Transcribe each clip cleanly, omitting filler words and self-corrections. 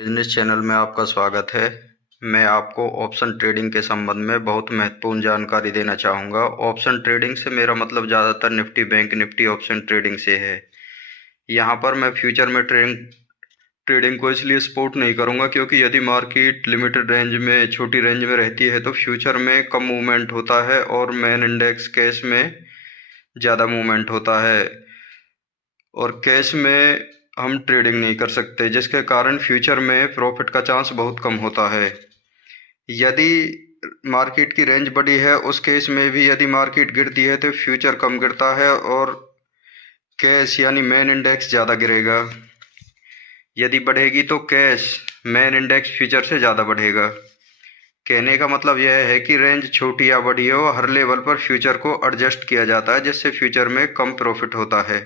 Business channel में आपका स्वागत है। मैं आपको ऑप्शन ट्रेडिंग के संबंध में बहुत महत्वपूर्ण जानकारी देना चाहूँगा। ऑप्शन ट्रेडिंग से मेरा मतलब ज़्यादातर Nifty bank Nifty option trading से है। यहाँ पर मैं फ्यूचर में ट्रेडिंग को इसलिए सपोर्ट नहीं करूँगा क्योंकि यदि मार्केट लिमिटेड रेंज में छोटी रेंज में रहती है तो फ्यूचर में कम मूवमेंट होता है और मेन इंडेक्स कैश में ज़्यादा मूवमेंट होता है और कैश में हम ट्रेडिंग नहीं कर सकते, जिसके कारण फ्यूचर में प्रॉफिट का चांस बहुत कम होता है। यदि मार्केट की रेंज बड़ी है उस केस में भी यदि मार्केट गिरती है तो फ्यूचर कम गिरता है और कैश यानी मेन इंडेक्स ज़्यादा गिरेगा। यदि बढ़ेगी तो कैश मेन इंडेक्स फ्यूचर से ज़्यादा बढ़ेगा। कहने का मतलब यह है कि रेंज छोटी या बड़ी हो, हर लेवल पर फ्यूचर को एडजस्ट किया जाता है, जिससे फ्यूचर में कम प्रॉफिट होता है।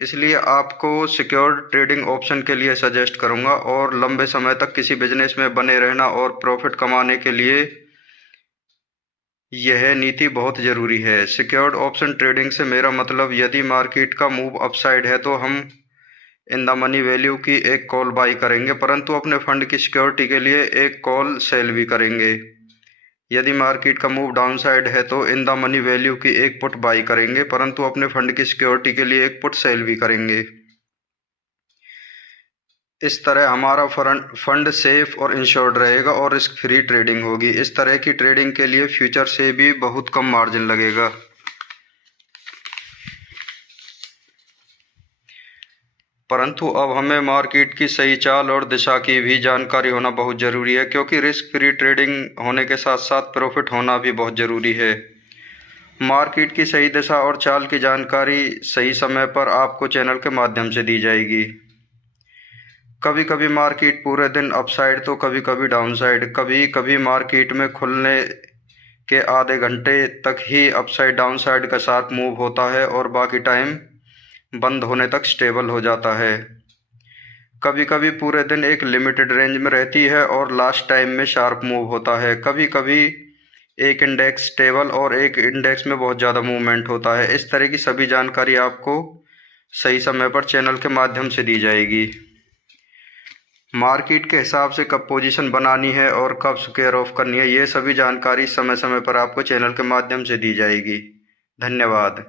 इसलिए आपको सिक्योर्ड ट्रेडिंग ऑप्शन के लिए सजेस्ट करूंगा और लंबे समय तक किसी बिजनेस में बने रहना और प्रॉफिट कमाने के लिए यह नीति बहुत ज़रूरी है। सिक्योर्ड ऑप्शन ट्रेडिंग से मेरा मतलब यदि मार्केट का मूव अपसाइड है तो हम इन द मनी वैल्यू की एक कॉल बाई करेंगे, परंतु अपने फंड की सिक्योरिटी के लिए एक कॉल सेल भी करेंगे। यदि मार्केट का मूव डाउन साइड है तो इन द मनी वैल्यू की एक पुट बाई करेंगे, परंतु अपने फंड की सिक्योरिटी के लिए एक पुट सेल भी करेंगे। इस तरह हमारा फंड सेफ और इंश्योर्ड रहेगा और रिस्क फ्री ट्रेडिंग होगी। इस तरह की ट्रेडिंग के लिए फ्यूचर से भी बहुत कम मार्जिन लगेगा। परंतु अब हमें मार्केट की सही चाल और दिशा की भी जानकारी होना बहुत ज़रूरी है, क्योंकि रिस्क फ्री ट्रेडिंग होने के साथ साथ प्रॉफिट होना भी बहुत ज़रूरी है। मार्केट की सही दिशा और चाल की जानकारी सही समय पर आपको चैनल के माध्यम से दी जाएगी। कभी कभी मार्केट पूरे दिन अपसाइड तो कभी कभी डाउनसाइड, कभी कभी मार्केट में खुलने के आधे घंटे तक ही अपसाइड डाउनसाइड का शार्प मूव होता है और बाकी टाइम बंद होने तक स्टेबल हो जाता है। कभी कभी पूरे दिन एक लिमिटेड रेंज में रहती है और लास्ट टाइम में शार्प मूव होता है। कभी कभी एक इंडेक्स स्टेबल और एक इंडेक्स में बहुत ज़्यादा मूवमेंट होता है। इस तरह की सभी जानकारी आपको सही समय पर चैनल के माध्यम से दी जाएगी। मार्केट के हिसाब से कब पोजीशन बनानी है और कब स्क्वेयर ऑफ करनी है, ये सभी जानकारी समय समय पर आपको चैनल के माध्यम से दी जाएगी। धन्यवाद।